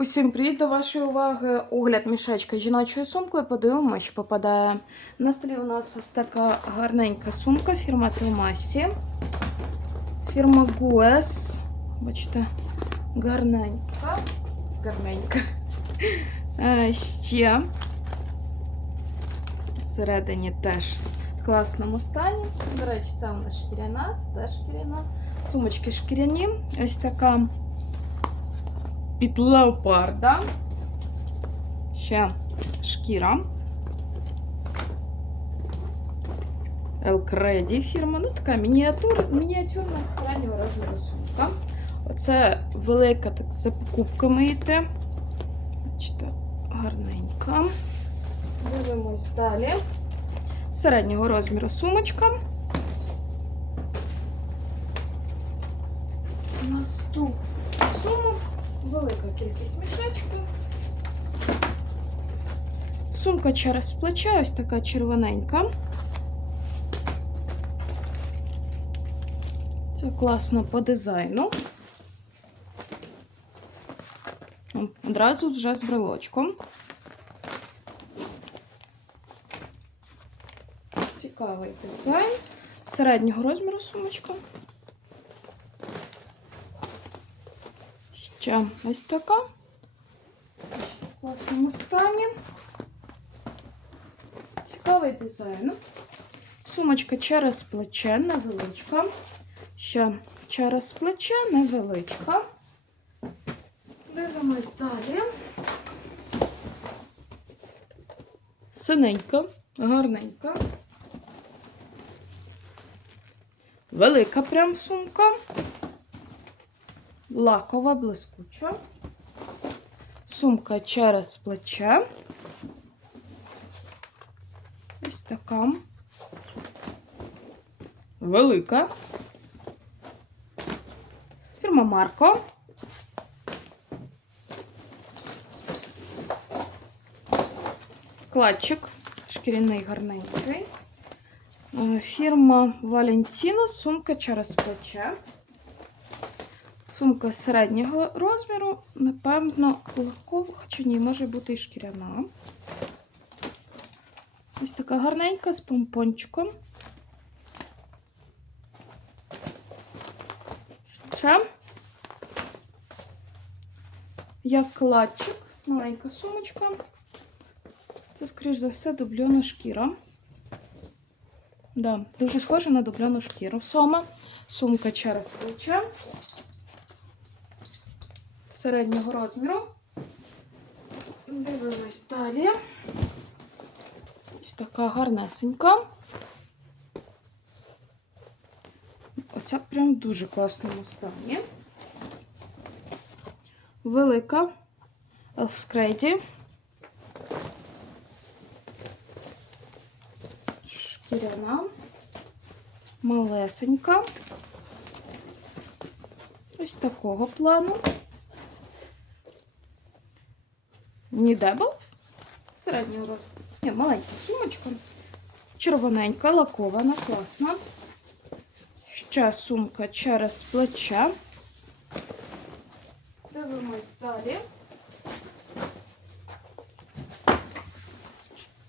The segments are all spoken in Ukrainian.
Усім привіт до вашої уваги. Огляд мішечка жіночою сумкою. Подивимося, що попадає. На столі у нас ось така гарненька сумка фірма Томасі. Фірма Гуес. Бачите, гарненька. Гарненька. Е, Ще. Всередині теж в класному стані. До речі, це у нас шкіряна, це теж шкіряна. Сумочки шкіряні. Ось така під леопарда. Ще шкіра. Елкреді фірма. Ну, така мініатюр, мініатюрна середнього розміру сумка. Оце велика так за покупками йде. Бачите, гарненька. Дивимось далі. Середнього розміру сумочка. Наступна. Велика кількість мішечків. Сумка через плече, ось така червоненька. Це класно по дизайну. Одразу вже з брелочком. Цікавий дизайн. Середнього розміру сумочка. Ще ось така. В класному стані. Цікавий дизайн. Сумочка через плече невеличка. Ще через плече невеличка. Дивимось далі. Синенька, гарненька. Велика прям сумка. Лакова, блискуча. Сумка через плече. Ось така. Велика. Фірма Марко. Кладчик. Шкіряний гарненький. Е, Фірма Валентіно. Сумка через плече. Сумка середнього розміру, напевно, легкова, хоча ні, може бути і шкіряна. Ось така гарненька з помпончиком. Ще. Як кладчик, маленька сумочка. Це, скоріш за все, дубльона шкіра. Да, дуже схожа на дубльону шкіру. Сома. Сумка через плече середнього розміру. Дивимось далі. Ось така гарнесенька. Оця прям в дуже класному стані. Велика Елскрейді. Шкіряна. Малесенька. Ось такого плану. Нідебл. Середнього розміру. Ні, маленька сумочка. Червоненька, лакована, класна. Ще сумка через плече. Дивимось далі.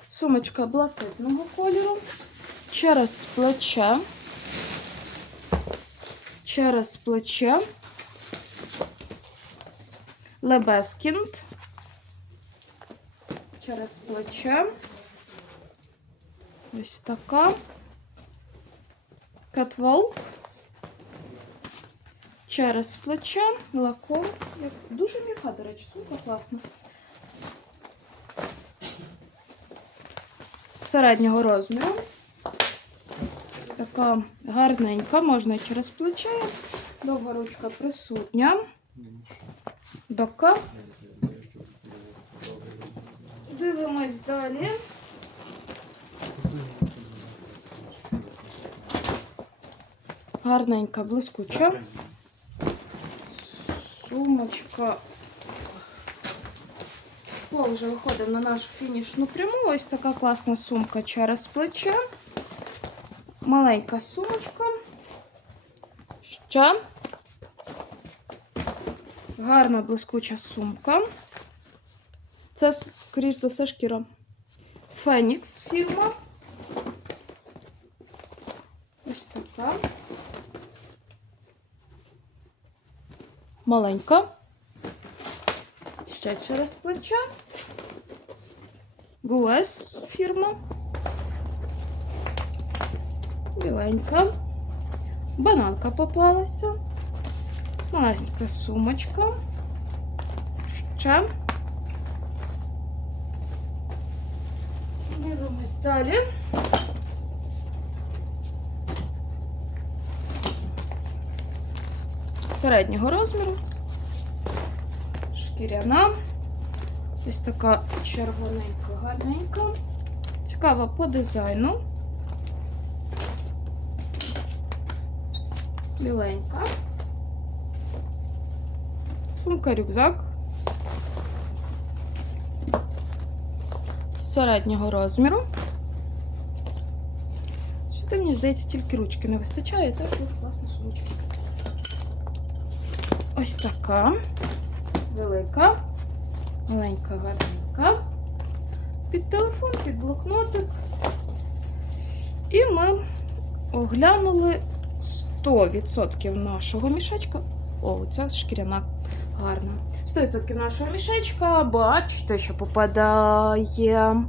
Сумочка блакитного кольору. Через плече. Через плече. Лебескінд через плече. Ось така. Catwalk. Через плече, лаком. Дуже м'яка, до речі, сумка класна. Середнього розміру. Ось така гарненька, можна і через плече. Довга ручка присутня. Дока. Дивимось далі. Гарненька, блискуча. Сумочка. О, вже виходимо на нашу фінішну пряму. Ось така класна сумка через плече. Маленька сумочка. Ще Гарна блискуча сумка. Це, Скоріш за все, шкіра. Фенікс фірма. Ось така. Маленька. Ще через плече. Гуес фірма. Біленька. Бананка попалася. Маленька сумочка. Ще. Дивимось далі. Середнього розміру. Шкіряна. Ось така червоненька, гарненька. Цікава по дизайну. Біленька. Сумка рюкзак. Середнього розміру. Сюди, мені здається, тільки ручки не вистачає, так дуже класна сумочка. Ось така. Велика. Маленька, гарненька. Під телефон, під блокнотик. І ми оглянули 100% нашого мішечка. О, ця шкіряна гарна. 100% нашого мішечка. Бачите, що попадає